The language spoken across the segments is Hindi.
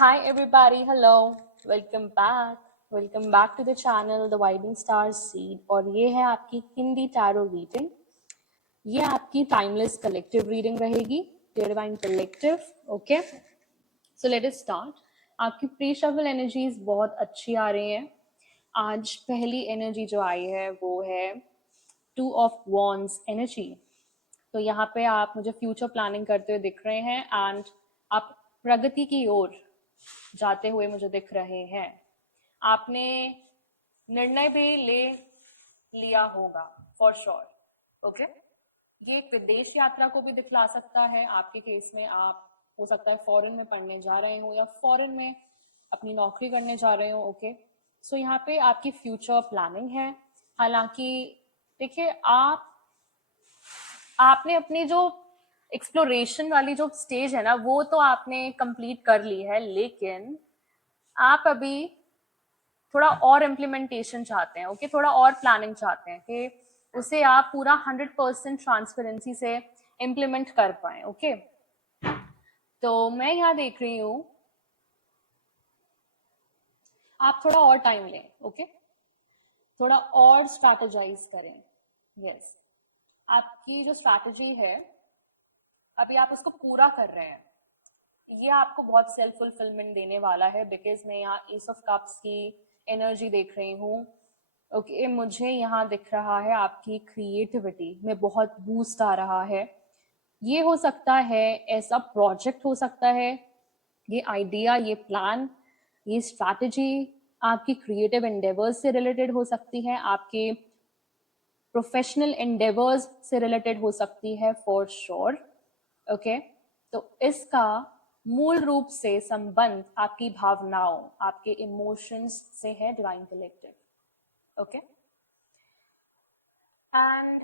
Hi everybody, hello, welcome back. Welcome back to the channel The Vibing Stars Seed और ये है आपकी हिंदी टैरो रीडिंग। ये आपकी टाइमलेस कलेक्टिव रीडिंग रहेगी, divine collective. Okay, so let us start. आपकी प्री शफल एनर्जीज बहुत अच्छी आ रही हैं। आज पहली एनर्जी जो आई है वो है 2 of Wands एनर्जी। तो यहाँ पे आप मुझे फ्यूचर प्लानिंग करते हुए दिख रहे हैं एंड आप प्रगति की ओर जाते हुए मुझे दिख रहे हैं। आपने निर्णय भी ले लिया होगा फॉर श्योर। ओके, ये एक विदेश यात्रा को भी दिखला सकता है। आपके केस में आप हो सकता है फॉरेन में पढ़ने जा रहे हो या फॉरेन में अपनी नौकरी करने जा रहे हो। ओके, सो यहाँ पे आपकी फ्यूचर प्लानिंग है। हालांकि देखिए, आपने अपनी जो एक्सप्लोरेशन वाली जो स्टेज है ना, वो तो आपने कंप्लीट कर ली है, लेकिन आप अभी थोड़ा और इम्प्लीमेंटेशन चाहते हैं। ओके, थोड़ा और प्लानिंग चाहते हैं कि उसे आप पूरा 100% ट्रांसपेरेंसी से इम्प्लीमेंट कर पाए। ओके, तो मैं यहाँ देख रही हूँ आप थोड़ा और टाइम लें। ओके, थोड़ा और स्ट्रैटेजाइज करें। यस, आपकी जो स्ट्रैटेजी है अभी आप उसको पूरा कर रहे हैं, ये आपको बहुत सेल्फ फुलफिलमेंट देने वाला है। बिकॉज मैं यहाँ एस ऑफ कप्स की एनर्जी देख रही हूँ। ओके, मुझे यहाँ दिख रहा है आपकी क्रिएटिविटी में बहुत बूस्ट आ रहा है। ये हो सकता है ऐसा प्रोजेक्ट हो सकता है, ये आइडिया, ये प्लान, ये स्ट्रैटेजी आपकी क्रिएटिव एंडेवर्स से रिलेटेड हो सकती है, आपके प्रोफेशनल एंडेवर्स से रिलेटेड हो सकती है फॉर श्योर। ओके, तो इसका मूल रूप से संबंध आपकी भावनाओं, आपके इमोशंस से है, डिवाइन कलेक्टिव। ओके, एंड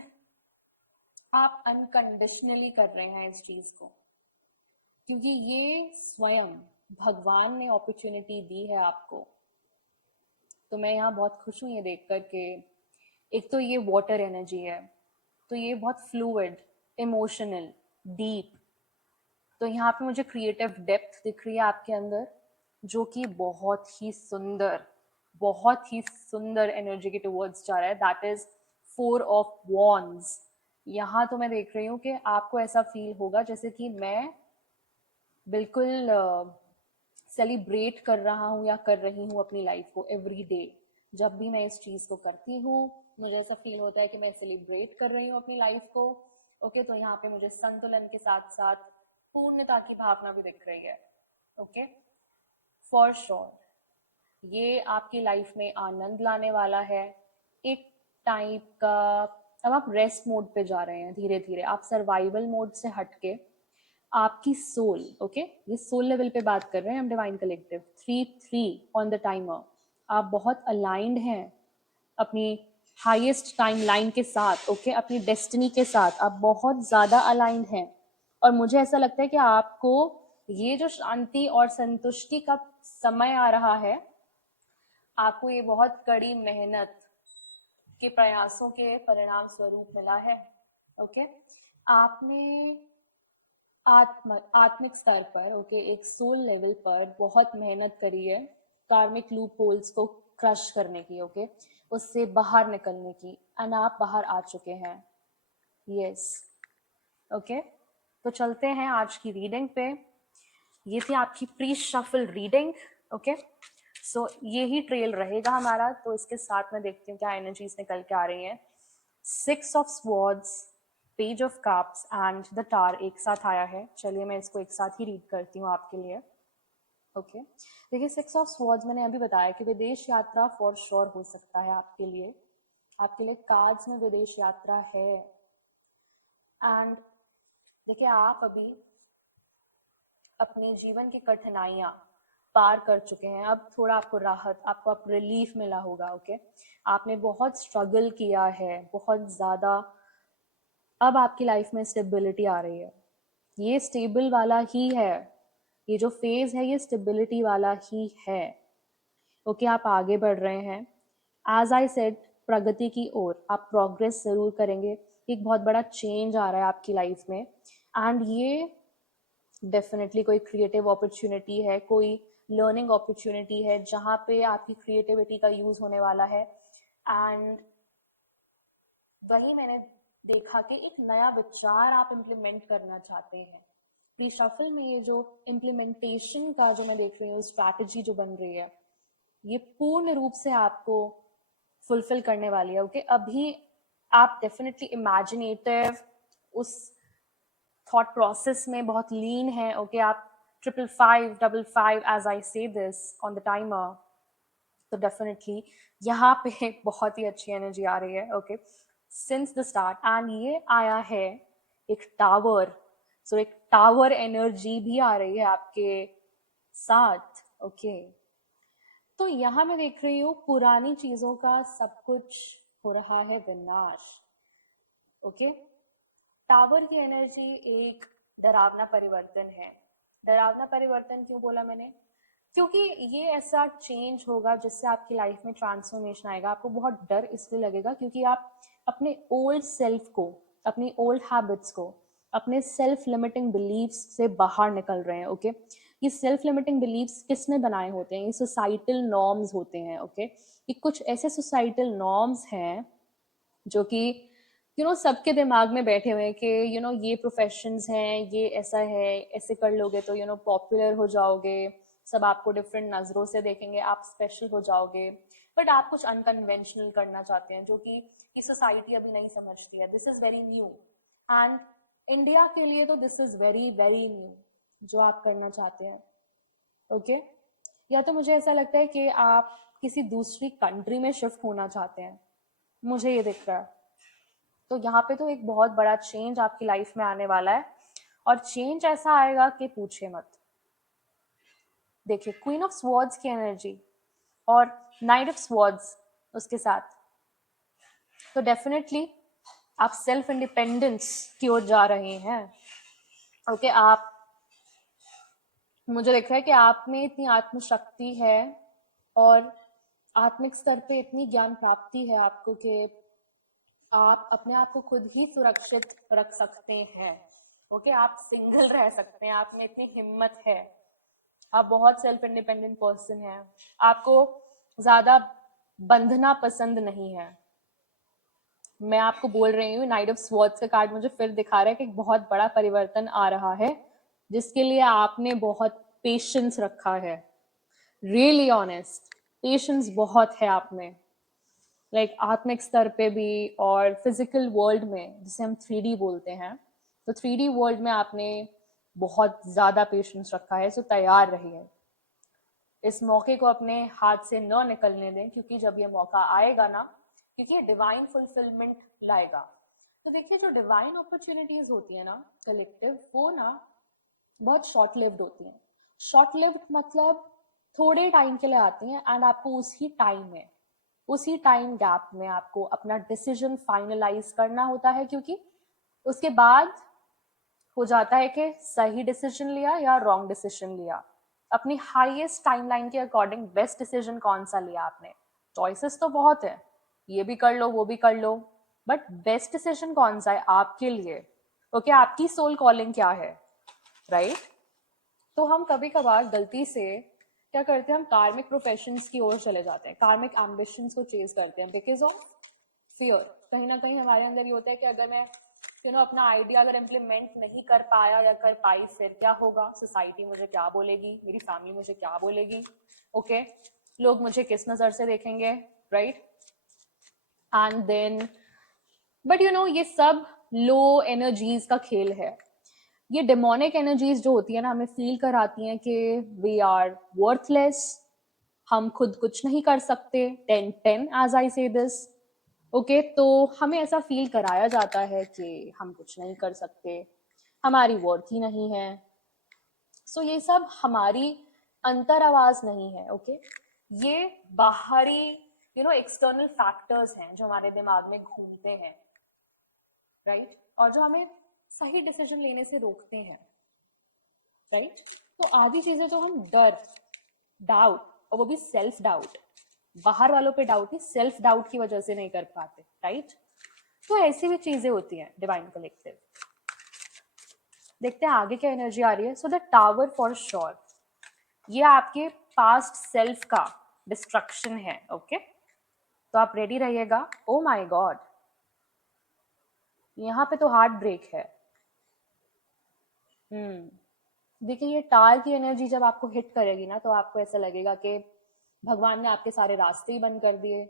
आप अनकंडीशनली कर रहे हैं इस चीज को, क्योंकि ये स्वयं भगवान ने अपॉर्चुनिटी दी है आपको। तो मैं यहाँ बहुत खुश हूँ ये देख कर के एक तो ये वाटर एनर्जी है, तो ये बहुत फ्लूइड, इमोशनल, डीप। तो यहाँ पे मुझे क्रिएटिव डेप्थ दिख रही है आपके अंदर, जो कि बहुत ही सुंदर एनर्जी के टुवर्ड्स जा रहा है। That is 4 of Wands। यहाँ तो मैं देख रही हूँ कि आपको ऐसा फील होगा जैसे कि मैं बिल्कुल सेलिब्रेट कर रहा हूँ या कर रही हूँ अपनी लाइफ को एवरी डे। जब भी मैं इस चीज को करती हूँ मुझे ऐसा फील होता है कि मैं सेलिब्रेट कर रही हूँ अपनी लाइफ को। ओके, तो यहाँ पे मुझे संतुलन के साथ साथ पूर्णता की भावना भी दिख रही है। ओके, फॉर श्योर ये आपकी लाइफ में आनंद लाने वाला है। एक टाइप का अब आप रेस्ट मोड पे जा रहे हैं, धीरे धीरे आप सर्वाइवल मोड से हटके आपकी सोल, ओके, ये सोल लेवल पे बात कर रहे हैं हम, divine collective 3-3 on the timer. आप बहुत अलाइंड हैं अपनी हाईएस्ट टाइम लाइन के साथ। ओके, अपनी डेस्टिनी के साथ आप बहुत ज्यादा अलाइंड हैं। और मुझे ऐसा लगता है कि आपको ये जो शांति और संतुष्टि का समय आ रहा है, आपको ये बहुत कड़ी मेहनत के प्रयासों के परिणाम स्वरूप मिला है। ओके, आपने आत्मिक स्तर पर, ओके, एक सोल लेवल पर बहुत मेहनत करी है कार्मिक लूप होल्स को क्रश करने की। ओके, उससे बाहर निकलने की, एंड आप बाहर आ चुके हैं। यस, ओके, तो चलते हैं आज की रीडिंग पे। ये थी आपकी प्री शफल रीडिंग। ओके, सो ये ही ट्रेल रहेगा हमारा। तो इसके साथ में देखती हूँ क्या एनर्जीज निकल के आ रही हैं। 6 of Swords, page of cups and the star एक साथ आया है। चलिए मैं इसको एक साथ ही रीड करती हूँ आपके लिए। ओके, देखिए 6 of Swords मैंने अभी बताया कि विदेश यात्रा फॉर श्योर हो सकता है आपके लिए। आपके लिए कार्ड्स में विदेश यात्रा है। एंड देखिए, आप अभी अपने जीवन की कठिनाइयां पार कर चुके हैं। अब थोड़ा आपको राहत, आपको अब रिलीफ मिला होगा। ओके, आपने बहुत स्ट्रगल किया है, बहुत ज्यादा। अब आपकी लाइफ में स्टेबिलिटी आ रही है। ये स्टेबल वाला ही है, ये जो फेज है ये स्टेबिलिटी वाला ही है। ओके, आप आगे बढ़ रहे हैं। एज आई सेड, प्रगति की ओर आप प्रोग्रेस जरूर करेंगे। एक बहुत बड़ा चेंज आ रहा है आपकी लाइफ में, एंड ये डेफिनेटली कोई क्रिएटिव अपॉर्चुनिटी है, कोई लर्निंग अपॉर्चुनिटी है जहाँ पे आपकी क्रिएटिविटी का यूज होने वाला है। एंड वही मैंने देखा कि एक नया विचार आप इम्प्लीमेंट करना चाहते हैं। प्री-शफल में ये जो इम्प्लीमेंटेशन का जो मैं देख रही हूँ स्ट्रैटेजी जो बन रही है, ये पूर्ण रूप से आपको फुलफिल करने वाली है। ओके, अभी आप डेफिनेटली इमेजिनेटिव, उस थॉट प्रोसेस में बहुत लीन है। ओके, आप 555 as I say this on the timer, तो डेफिनेटली यहाँ पे बहुत ही अच्छी एनर्जी आ रही है। Okay, since the start. And ये आया है एक टावर, सो एक टावर एनर्जी भी आ रही है आपके साथ। ओके, तो यहाँ मैं देख रही हूँ पुरानी चीजों का सब कुछ हो रहा है विनाश। ओके, टावर की एनर्जी एक डरावना परिवर्तन है। डरावना परिवर्तन क्यों बोला मैंने? क्योंकि ये ऐसा चेंज होगा जिससे आपकी लाइफ में ट्रांसफॉर्मेशन आएगा। आपको बहुत डर इसलिए लगेगा क्योंकि आप अपने ओल्ड सेल्फ को, अपनी ओल्ड हैबिट्स को, अपने सेल्फ लिमिटिंग बिलीव्स से बाहर निकल रहे हैं। ओके, ये सेल्फ लिमिटिंग बिलीव्स किसने बनाए होते हैं? ये सोसाइटल नॉर्म्स होते हैं। ओके, ये कुछ ऐसे सोसाइटल नॉर्म्स हैं जो कि सबके दिमाग में बैठे हुए हैं कि ये प्रोफेशंस हैं, ये ऐसा है, ऐसे कर लोगे तो पॉपुलर हो जाओगे, सब आपको डिफरेंट नजरों से देखेंगे, आप स्पेशल हो जाओगे। बट आप कुछ अनकन्वेंशनल करना चाहते हैं जो कि सोसाइटी अभी नहीं समझती है। This is very new, and India के लिए तो this is very very new जो आप करना चाहते हैं। ओके, या तो मुझे ऐसा लगता है कि आप किसी दूसरी कंट्री में शिफ्ट होना चाहते हैं, मुझे ये दिख रहा है। तो यहाँ पे तो एक बहुत बड़ा चेंज आपकी लाइफ में आने वाला है, और चेंज ऐसा आएगा कि पूछे मत। देखिए, क्वीन ऑफ स्वॉर्ड्स की एनर्जी और नाइट ऑफ स्वॉर्ड्स उसके साथ, तो डेफिनेटली आप सेल्फ इंडिपेंडेंस की ओर जा रहे हैं। ओके, आप, मुझे दिख रहा है कि आप में इतनी आत्मशक्ति है और आत्मिक स्तर पे इतनी ज्ञान प्राप्ति है आपको कि आप अपने आप को खुद ही सुरक्षित रख सकते हैं। ओके, आप सिंगल रह सकते हैं, आप में इतनी हिम्मत है, आप बहुत सेल्फ इंडिपेंडेंट पर्सन हैं, आपको ज्यादा बंधना पसंद नहीं है। मैं आपको बोल रही हूँ, नाइट ऑफ स्वॉर्ड्स का कार्ड मुझे फिर दिखा रहा है कि बहुत बड़ा परिवर्तन आ रहा है जिसके लिए आपने बहुत पेशेंस रखा है। रियली ऑनेस्ट, पेशेंस बहुत है आप में, लाइक आत्मिक स्तर पे भी और फिजिकल वर्ल्ड में, जिसे हम 3D बोलते हैं, तो 3D वर्ल्ड में आपने बहुत ज्यादा पेशेंस रखा है। सो तैयार रहिए, इस मौके को अपने हाथ से न निकलने दें, क्योंकि जब ये मौका आएगा ना, क्योंकि ये डिवाइन फुलफिलमेंट लाएगा। तो देखिए, जो डिवाइन अपॉर्चुनिटीज होती है ना कलेक्टिव, वो ना बहुत शॉर्ट लिव्ड होती हैं। शॉर्ट लिव्ड मतलब थोड़े टाइम के लिए आती हैं, एंड आपको उसी टाइम गैप में आपको अपना डिसीजन फाइनलाइज करना होता है, क्योंकि उसके बाद हो जाता है कि सही डिसीजन लिया या रॉन्ग डिसीजन लिया, अपनी हाईएस्ट टाइमलाइन के अकॉर्डिंग बेस्ट डिसीजन कौन सा लिया आपने। चॉइसेस तो बहुत है, ये भी कर लो वो भी कर लो, बट बेस्ट डिसीजन कौन सा है आपके लिए? ओके, आपकी सोल कॉलिंग क्या है, राइट? तो हम कभी कभार गलती से क्या करते हैं, हम कार्मिक प्रोफेशंस की ओर चले जाते हैं, कार्मिक एम्बिशंस को चेज करते हैं बिकॉज ऑफ फियर। कहीं ना कहीं हमारे अंदर ये होता है कि अगर मैं अपना आइडिया अगर इम्प्लीमेंट नहीं कर पाया या कर पाई, फिर क्या होगा, सोसाइटी मुझे क्या बोलेगी, मेरी फैमिली मुझे क्या बोलेगी, ओके, लोग मुझे किस नजर से देखेंगे, राइट? एंड देन बट ये सब लो एनर्जीज का खेल है। ये डेमोनिक एनर्जीज जो होती है ना, हमें फील कराती हैं कि वी आर वर्थलेस, हम खुद कुछ नहीं कर सकते, 10-10 एज आई से दिस। ओके, तो हमें ऐसा फील कराया जाता है कि हम कुछ नहीं कर सकते, हमारी वर्थ ही नहीं है। सो ये सब हमारी अंतर आवाज नहीं है। ओके, ये बाहरी एक्सटर्नल फैक्टर्स हैं जो हमारे दिमाग में घूमते हैं, राइट? और जो हमें सही डिसीजन लेने से रोकते हैं, राइट? तो आधी चीजें तो हम डर, डाउट, और वो भी सेल्फ डाउट, बाहर वालों पे डाउट नहीं, सेल्फ डाउट की वजह से नहीं कर पाते, राइट? तो ऐसी भी चीजें होती हैं डिवाइन कलेक्टिव। देखते हैं आगे क्या एनर्जी आ रही है। So the tower for sure, ये आपके पास्ट सेल्फ का डिस्ट्रक्शन है, ओके। तो आप रेडी रहिएगा। ओ माय गॉड, यहाँ पे तो हार्ट ब्रेक है। देखिए, ये टाल की एनर्जी जब आपको हिट करेगी ना, तो आपको ऐसा लगेगा कि भगवान ने आपके सारे रास्ते ही बंद कर दिए,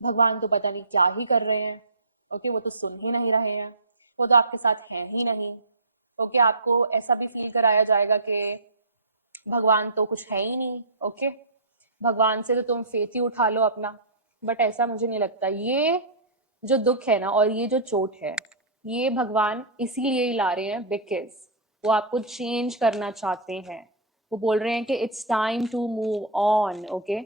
भगवान तो पता नहीं क्या ही कर रहे हैं, ओके। वो तो सुन ही नहीं रहे हैं, वो तो आपके साथ हैं ही नहीं, ओके। आपको ऐसा भी फील कराया जाएगा कि भगवान तो कुछ है ही नहीं, ओके। भगवान से तो तुम फेथ ही उठा लो अपना। बट ऐसा मुझे नहीं लगता। ये जो दुख है ना, और ये जो चोट है, ये भगवान इसीलिए ही ला रहे हैं बिकॉज वो आपको चेंज करना चाहते हैं। वो बोल रहे हैं कि it's time to move on, okay.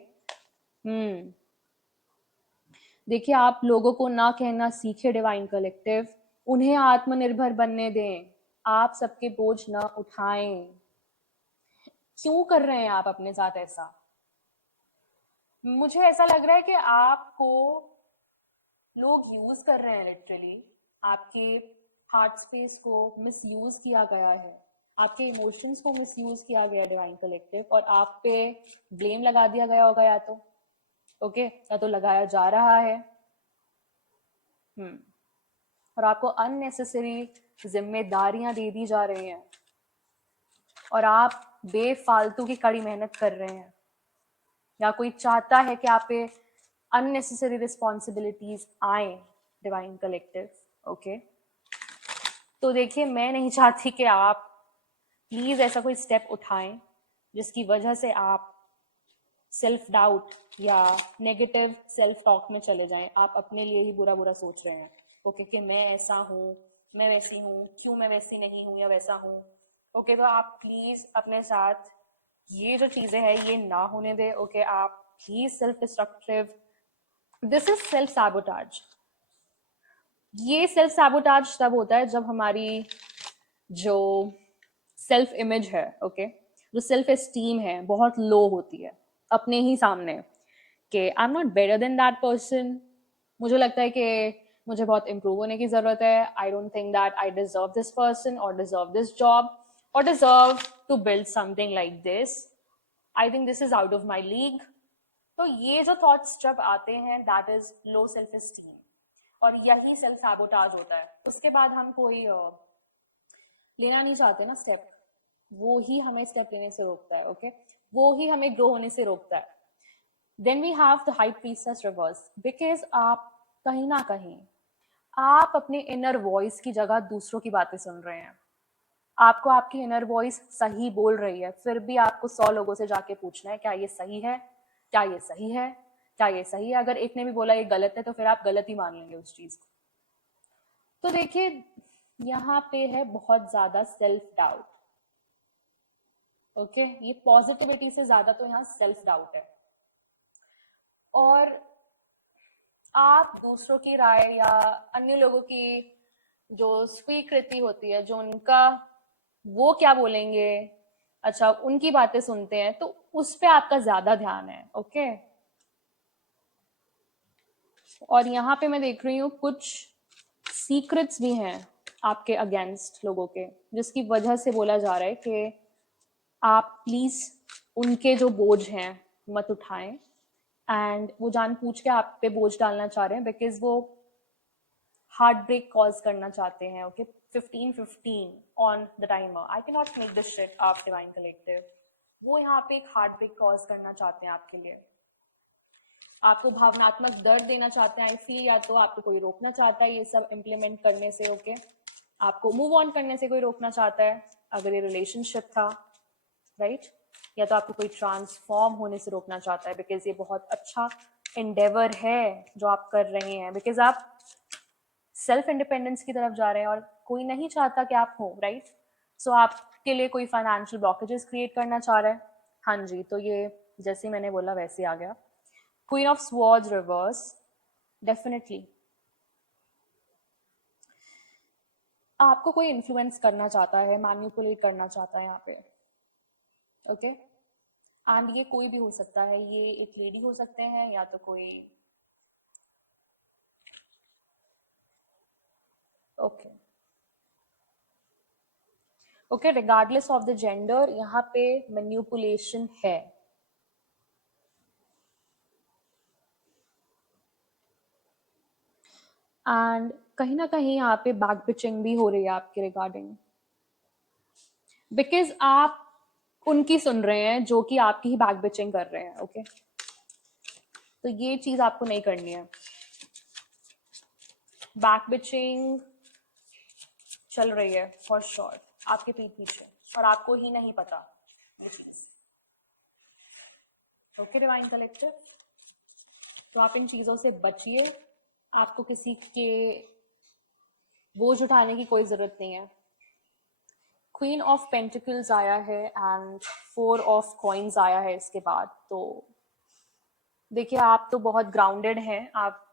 देखिए, आप लोगों को ना कहना सीखे डिवाइन कलेक्टिव। उन्हें आत्मनिर्भर बनने दें, आप सबके बोझ ना उठाएं। क्यों कर रहे हैं आप अपने साथ ऐसा? मुझे ऐसा लग रहा है कि आपको लोग यूज कर रहे हैं लिटरली। आपके हार्ट स्पेस को मिसयूज किया गया है, आपके इमोशंस को मिसयूज किया गया है डिवाइन कलेक्टिव, और आप पे ब्लेम लगा दिया गया होगा, या तो ओके, या तो लगाया जा रहा है। और आपको अननेसेसरी जिम्मेदारियां दे दी जा रही हैं, और आप बेफालतू की कड़ी मेहनत कर रहे हैं, या कोई चाहता है कि आप पे अननेसेसरी रिस्पॉन्सिबिलिटीज आए डिवाइन कलेक्टिव, ओके। तो देखिए, मैं नहीं चाहती कि आप प्लीज ऐसा कोई स्टेप उठाएं जिसकी वजह से आप सेल्फ डाउट या नेगेटिव सेल्फ टॉक में चले जाएं। आप अपने लिए ही बुरा बुरा सोच रहे हैं, ओके, कि मैं ऐसा हूँ, मैं वैसी हूँ, क्यों मैं वैसी नहीं हूँ या वैसा हूँ, ओके। तो आप प्लीज अपने साथ ये जो चीजें हैं ये ना होने दे, ओके। आप please self destructive, this is self sabotage. ये सेल्फ सैबोटाज तब होता है जब हमारी जो सेल्फ इमेज है, ओके, जो सेल्फ एस्टीम है, बहुत लो होती है अपने ही सामने, कि I am not better than that person. मुझे लगता है कि मुझे बहुत इम्प्रूव होने की जरूरत है। I don't think that I deserve this person और डिजर्व दिस जॉब और deserve to build something like this. I think this is out of my league. तो ये जो थॉट्स जब आते हैं, that is low self esteem, और यही सेल्फ सैबोटाज होता है। उसके बाद हम कोई लेना नहीं चाहते ना स्टेप, वो ही हमें स्टेप लेने से रोकता है, ओके। वो ही हमें ग्रो होने से रोकता है। Then we have the high priestess reverse, because आप कहीं ना कहीं आप अपने इनर वॉइस की जगह दूसरों की बातें सुन रहे हैं। आपको आपकी इनर वॉइस सही बोल रही है, फिर भी आपको 100 लोगों से जाके पूछना है क्या ये सही है, क्या ये सही है, क्या ये सही है। अगर एक ने भी बोला ये गलत है, तो फिर आप गलत ही मान लेंगे उस चीज को। तो देखिए, यहाँ पे है बहुत ज्यादा सेल्फ डाउट, ओके। ये पॉजिटिविटी से ज्यादा तो यहाँ सेल्फ डाउट है। और आप दूसरों की राय या अन्य लोगों की जो स्वीकृति होती है, जो उनका वो क्या बोलेंगे, अच्छा, उनकी बातें सुनते हैं, तो उस पे आपका ज्यादा ध्यान है, ओके। और यहाँ पे मैं देख रही हूँ कुछ सीक्रेट्स भी हैं आपके अगेंस्ट लोगों के, जिसकी वजह से बोला जा रहा है कि आप प्लीज उनके जो बोझ हैं मत उठाएं। एंड वो जानबूझ के आप पे बोझ डालना चाह रहे हैं, बिकॉज वो हार्ट ब्रेक कॉज करना चाहते हैं, okay. 15:15 on the timer, I can not make this shit up divine collective. वो यहाँ पे एक हार्ट ब्रेक कॉज करना चाहते हैं आपके लिए, आपको भावनात्मक दर्द देना चाहते हैं, आई फील। या तो आपको कोई रोकना चाहता है ये सब इम्प्लीमेंट करने से, ओके। आपको मूव ऑन करने से कोई रोकना चाहता है, अगर ये रिलेशनशिप था, राइट। या तो आपको कोई ट्रांसफॉर्म होने से रोकना चाहता है, बिकॉज ये बहुत अच्छा एंडेवर है जो आप कर रहे हैं, बिकॉज आप सेल्फ इंडिपेंडेंस की तरफ जा रहे हैं, और कोई नहीं चाहता कि आप हो, राइट। सो आपके लिए कोई फाइनेंशियल ब्लॉकेजेस क्रिएट करना चाह रहा है। हाँ जी, तो ये जैसे मैंने बोला वैसे आ गया। Queen of swords reverse, definitely आपको कोई इन्फ्लुएंस करना चाहता है, मैनिपुलेट करना चाहता है यहाँ पे, ओके। एंड ये कोई भी हो सकता है, ये एक लेडी हो सकते हैं, या तो कोई, okay. Okay, regardless of the gender, यहाँ पे मैन्युपुलेशन है। एंड कहीं ना कहीं यहाँ पे बैक बिचिंग भी हो रही है आपके रिगार्डिंग, बिकॉज आप उनकी सुन रहे हैं जो कि आपकी ही बैक बिचिंग कर रहे हैं। ओके, तो ये चीज आपको नहीं करनी है। बैक बिचिंग चल रही है फॉर श्योर आपके पीठ पीछे, और आपको ही नहीं पता ये चीज। ओके डिवाइन कलेक्टिव, तो आप इन चीजों से बचिए। आपको किसी के बोझ उठाने की कोई जरूरत नहीं है। क्वीन ऑफ पेंटिकल्स आया है एंड 4 ऑफ कॉइन्स आया है इसके बाद। तो देखिए, आप तो बहुत ग्राउंडेड हैं। आप,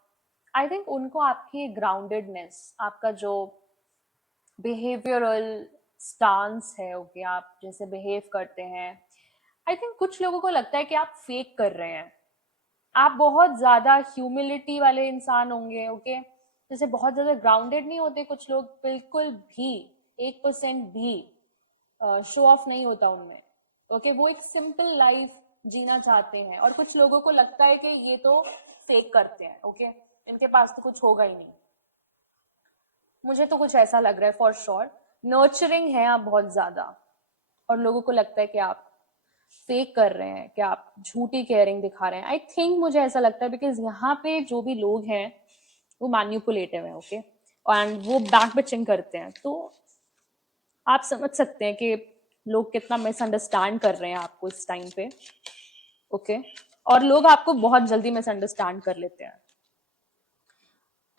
आई थिंक उनको आपकी ग्राउंडेडनेस, आपका जो बिहेवियरल स्टांस है, ओके, आप जैसे बिहेव करते हैं, आई थिंक कुछ लोगों को लगता है कि आप फेक कर रहे हैं। आप बहुत ज्यादा ह्यूमिलिटी वाले इंसान होंगे। ओके, जैसे बहुत ज्यादा ग्राउंडेड नहीं होते कुछ लोग, बिल्कुल भी 1% भी शो ऑफ नहीं होता उनमें। ओके, वो एक सिंपल लाइफ जीना चाहते हैं, और कुछ लोगों को लगता है कि ये तो फेक करते हैं। ओके, इनके पास तो कुछ होगा ही नहीं। मुझे तो कुछ ऐसा लग रहा है फॉर श्योर। नर्चरिंग है आप बहुत ज्यादा, और लोगों को लगता है कि आप फेक कर रहे हैं, कि आप झूठी केयरिंग दिखा रहे हैं। आई थिंक मुझे ऐसा लगता है, बिकॉज यहाँ पे जो भी लोग हैं वो मैन्युपुलेटिव है। ओके, एंड वो बैक बिचिंग करते हैं। तो आप समझ सकते हैं कि लोग कितना मिसअंडरस्टैंड कर रहे हैं आपको इस टाइम पे। ओके, और लोग आपको बहुत जल्दी मिसअंडरस्टैंड कर लेते हैं।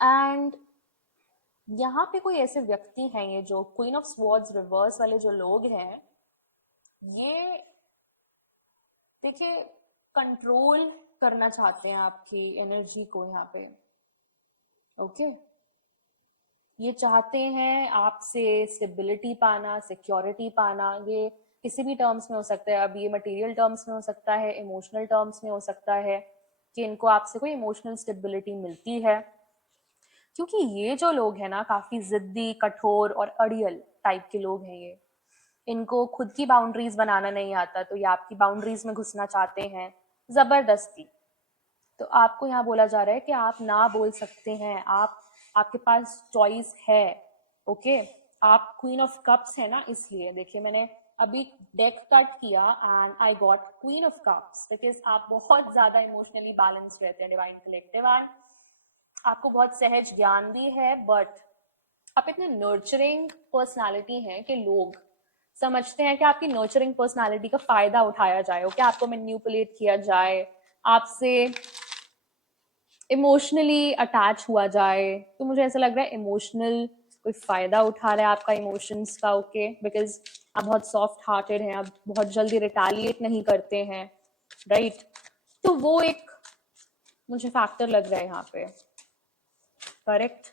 एंड यहाँ पे कोई ऐसे व्यक्ति हैं, ये जो क्वीन ऑफ स्वॉर्ड्स रिवर्स वाले जो लोग हैं, ये देखिए कंट्रोल करना चाहते हैं आपकी एनर्जी को यहाँ पे। ओके, ये चाहते हैं आपसे स्टेबिलिटी पाना, सिक्योरिटी पाना। ये किसी भी टर्म्स में हो सकता है। अब ये मटेरियल टर्म्स में हो सकता है, इमोशनल टर्म्स में हो सकता है, कि इनको आपसे कोई इमोशनल स्टेबिलिटी मिलती है। क्योंकि ये जो लोग हैं ना, काफी जिद्दी, कठोर और अड़ियल टाइप के लोग हैं ये। इनको खुद की बाउंड्रीज बनाना नहीं आता, तो ये आपकी बाउंड्रीज में घुसना चाहते हैं जबरदस्ती। तो आपको यहाँ बोला जा रहा है कि आप ना बोल सकते हैं, आपके पास चॉइस है। ओके, आप क्वीन ऑफ कप्स है ना, इसलिए देखिए मैंने अभी डेक कट किया and I got queen of cups, because आप बहुत ज्यादा इमोशनली बैलेंस्ड रहते हैं डिवाइन कलेक्टिव, एंड आपको बहुत सहज ज्ञान भी है, बट आप इतने नर्चरिंग पर्सनालिटी हैं कि लोग समझते हैं कि आपकी नर्चरिंग पर्सनालिटी का फायदा उठाया जाए। ओके, आपको मैनिपुलेट किया जाए, आपसे इमोशनली अटैच हुआ जाए। तो मुझे ऐसा लग रहा है इमोशनल कोई फायदा उठा रहा है आपका इमोशंस का। ओके, बिकॉज आप बहुत सॉफ्ट हार्टेड हैं, आप बहुत जल्दी रिटेलिएट नहीं करते हैं, राइट? तो वो एक मुझे फैक्टर लग रहा है यहाँ पे। करेक्ट।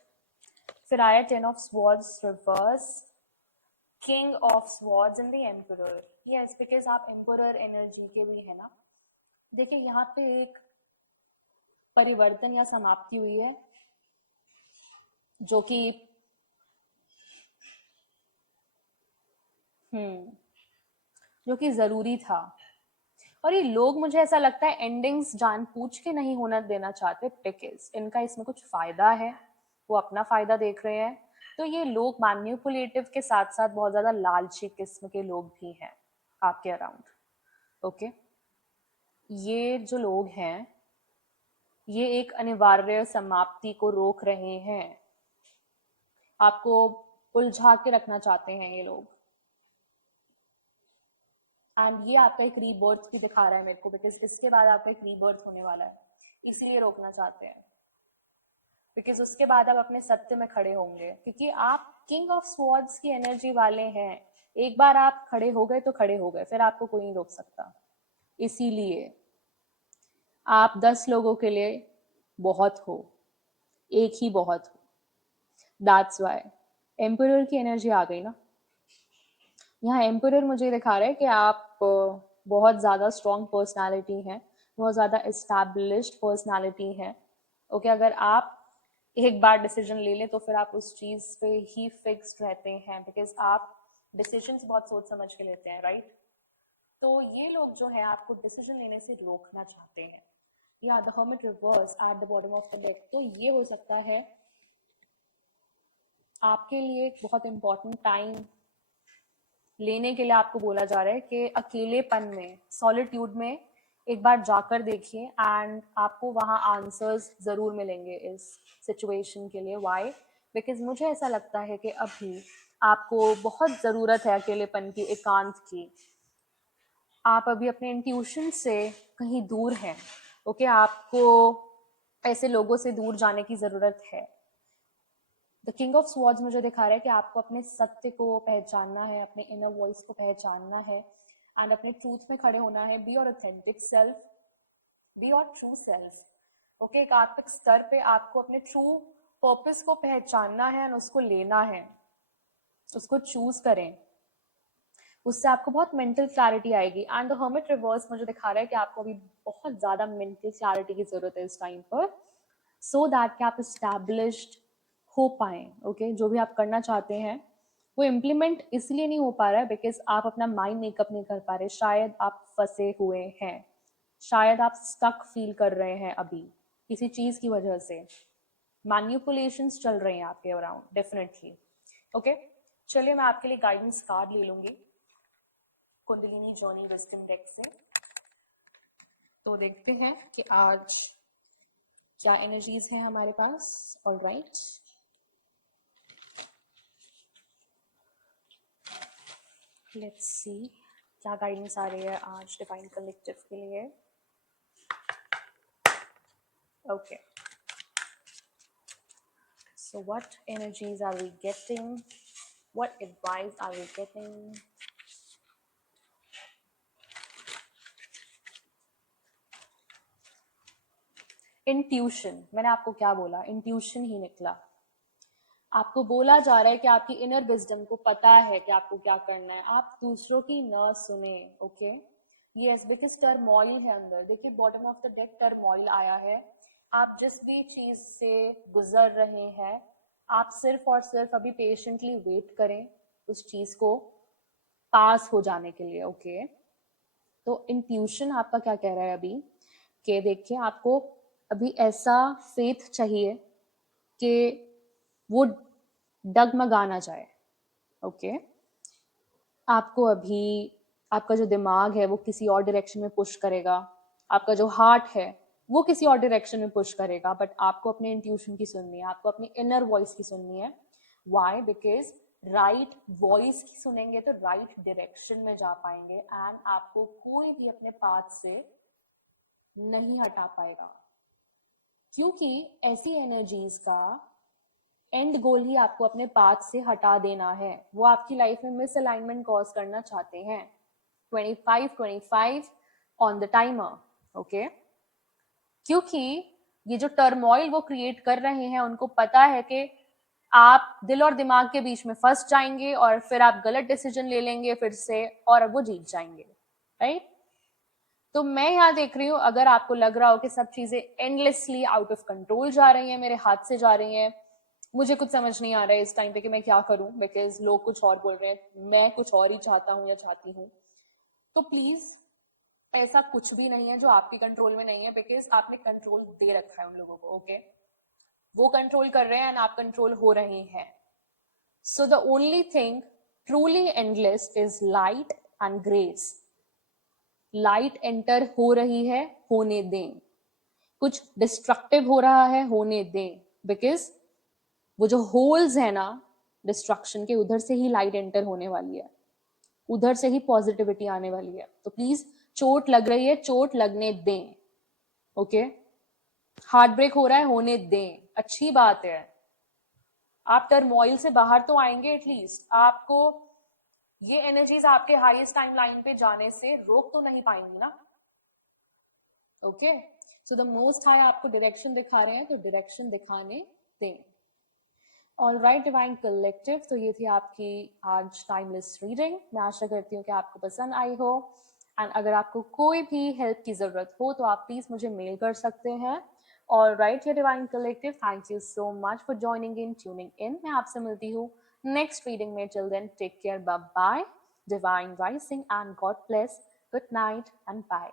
फिर आया 10 of swords reverse, king of swords and the emperor. Yes, because आप एम्परर एनर्जी के भी है ना। देखिए यहाँ पे एक परिवर्तन या समाप्ति हुई है, जो कि जो कि जरूरी था। और ये लोग, मुझे ऐसा लगता है, एंडिंग्स जानबूझ के नहीं होना देना चाहते, बिकॉज इनका इसमें कुछ फायदा है, वो अपना फायदा देख रहे हैं। तो ये लोग मैन्युपुलेटिव के साथ साथ बहुत ज्यादा लालची किस्म के लोग भी हैं आपके अराउंड। ओके, ये जो लोग हैं, ये एक अनिवार्य समाप्ति को रोक रहे हैं। आपको उलझा के रखना चाहते हैं ये लोग। एंड ये आपका एक रीबर्थ भी दिखा रहा है मेरे को, बिकॉज इसके बाद आपका एक रीबर्थ होने वाला है, इसीलिए रोकना चाहते हैं। बिकॉज उसके बाद आप अपने सत्य में खड़े होंगे, क्योंकि आप किंग ऑफ स्वॉर्ड्स की एनर्जी वाले हैं। एक बार आप खड़े हो गए तो खड़े हो गए, फिर आपको कोई नहीं रोक सकता। इसीलिए आप 10 लोगों के लिए बहुत हो, एक ही बहुत हो। दैट्स वाई एम्परर की एनर्जी आ गई ना। यहाँ एम्परर मुझे दिखा रहा है कि आप बहुत ज़्यादा स्ट्रॉन्ग पर्सनालिटी हैं, बहुत ज़्यादा एस्टैब्लिश्ड पर्सनालिटी है। ओके, अगर आप एक बार डिसीजन ले लें तो फिर आप उस चीज़ पे ही फिक्स्ड रहते हैं, बिकॉज आप डिसीजंस बहुत सोच समझ के लेते हैं, राइट? तो ये लोग जो है आपको डिसीजन लेने से रोकना चाहते हैं। या the hermit reverse at the bottom of the deck, तो ये हो सकता है आपके लिए एक बहुत इंपॉर्टेंट टाइम लेने के लिए आपको बोला जा रहा है कि अकेलेपन में, सॉलिट्यूड में एक बार जाकर देखिए एंड आपको वहाँ आंसर्स ज़रूर मिलेंगे इस सिचुएशन के लिए। वाई? बिकॉज मुझे ऐसा लगता है कि अभी आपको बहुत ज़रूरत है अकेलेपन की, एकांत की। आप अभी अपने इंट्यूशन से कहीं दूर हैं, ओके? आपको ऐसे लोगों से दूर जाने की ज़रूरत है। द किंग ऑफ स्वॉर्ड्स मुझे दिखा रहा है कि आपको अपने सत्य को पहचानना है, अपने इनर वॉइस को पहचानना है एंड अपने ट्रूथ में खड़े होना है। Be your authentic self, be your true self. Okay, एक आत्मिक स्तर पे आपको अपने ट्रू पर्पस को पहचानना है एंड उसको लेना है, उसको चूज करें। उससे आपको बहुत मेंटल क्लैरिटी आएगी। एंड द हर्मिट रिवर्स मुझे दिखा रहा है कि आपको अभी बहुत ज्यादा मेंटल क्लैरिटी की जरूरत है इस टाइम पर, सो दैट कि आप इस्टेब्लिश्ड हो पाए। ओके, जो भी आप करना चाहते हैं वो इम्प्लीमेंट इसलिए नहीं हो पा रहा है बिकॉज आप अपना माइंड मेकअप नहीं कर पा रहे। शायद आप फंसे हुए हैं, शायद आप स्टक फील कर रहे हैं अभी किसी चीज की वजह से। मैन्युपुलेशंस चल रहे हैं आपके अराउंड, डेफिनेटली। ओके, चलिए मैं आपके लिए गाइडेंस कार्ड ले लूंगी कुंडलिनी जर्नी विजडम डेक से। तो देखते हैं कि आज क्या एनर्जीज हैं हमारे पास। ऑलराइट, लेट्स सी क्या गाइडेंस आ रही है आज डिवाइन कलेक्टिव के लिए। Okay, so what energies are we getting, what advice are we getting? Intuition, मैंने आपको क्या बोला? इंट्यूशन ही निकला। आपको बोला जा रहा है कि आपकी इनर विजडम को पता है कि आपको क्या करना है, आप दूसरों की न सुने। ओके, यस, बिकॉज टर्मोइल है अंदर। देखिए bottom of the deck turmoil आया है। आप जिस भी चीज से गुजर रहे हैं, आप सिर्फ और सिर्फ अभी पेशेंटली वेट करें उस चीज को पास हो जाने के लिए। ओके, तो इंट्यूशन आपका क्या कह रहा है अभी कि देखिए आपको अभी ऐसा फेथ चाहिए कि वो डगमगा ना जाए। ओके, आपको अभी आपका जो दिमाग है वो किसी और डायरेक्शन में पुश करेगा, आपका जो हार्ट है वो किसी और डायरेक्शन में पुश करेगा, बट आपको अपने इंट्यूशन की सुननी है, आपको अपनी इनर वॉइस की सुननी है। वाई? बिकॉज राइट वॉइस की सुनेंगे तो राइट डायरेक्शन में जा पाएंगे एंड आपको कोई भी अपने पाथ से नहीं हटा पाएगा, क्योंकि ऐसी एनर्जीज का एंड गोल ही आपको अपने पाथ से हटा देना है। वो आपकी लाइफ में मिसअलाइनमेंट कॉज करना चाहते हैं। 25 ऑन द टाइमर। ओके, क्योंकि ये जो टर्मोइल वो क्रिएट कर रहे हैं, उनको पता है कि आप दिल और दिमाग के बीच में फंस जाएंगे और फिर आप गलत डिसीजन ले लेंगे फिर से और वो जीत जाएंगे, राइट? तो मैं यहाँ देख रही हूँ, अगर आपको लग रहा हो कि सब चीजें एंडलेसली आउट ऑफ कंट्रोल जा रही हैं, मेरे हाथ से जा रही हैं, मुझे कुछ समझ नहीं आ रहा है इस टाइम पे कि मैं क्या करूं, बिकॉज लोग कुछ और बोल रहे हैं, मैं कुछ और ही चाहता हूं या चाहती हूँ, तो प्लीज ऐसा कुछ भी नहीं है जो आपके कंट्रोल में नहीं है, बिकॉज आपने कंट्रोल दे रखा है उन लोगों को। ओके, वो कंट्रोल कर रहे हैं एंड आप कंट्रोल हो रहे हैं। So the only thing truly endless is light and grace. Light enter हो रही है, होने दें। कुछ डिस्ट्रक्टिव हो रहा है, होने दें, बिकॉज वो जो होल्स है ना डिस्ट्रक्शन के, उधर से ही लाइट एंटर होने वाली है, उधर से ही पॉजिटिविटी आने वाली है। तो प्लीज, चोट लग रही है, चोट लगने दें। ओके, हार्ट ब्रेक हो रहा है, होने दें, अच्छी बात है। आप टर्मोइल से बाहर तो आएंगे एटलीस्ट। आपको ये एनर्जीज आपके हाईएस्ट टाइम लाइन पे जाने से रोक तो नहीं पाएंगी ना। Okay, so the most high आपको डायरेक्शन दिखा रहे हैं, तो डायरेक्शन दिखाने दें। ऑल राइट डिवाइन कलेक्टिव, तो ये थी आपकी आज टाइमलेस रीडिंग। मैं आशा करती हूँ कि आपको पसंद आई हो, एंड अगर आपको कोई भी हेल्प की जरूरत हो तो आप प्लीज मुझे मेल कर सकते हैं। ऑल राइट, ये divine collective, thank you so much for joining in, tuning in. मैं आपसे मिलती हूँ नेक्स्ट रीडिंग में, till then, take care, bye bye, divine rising, and God bless. Good night and bye.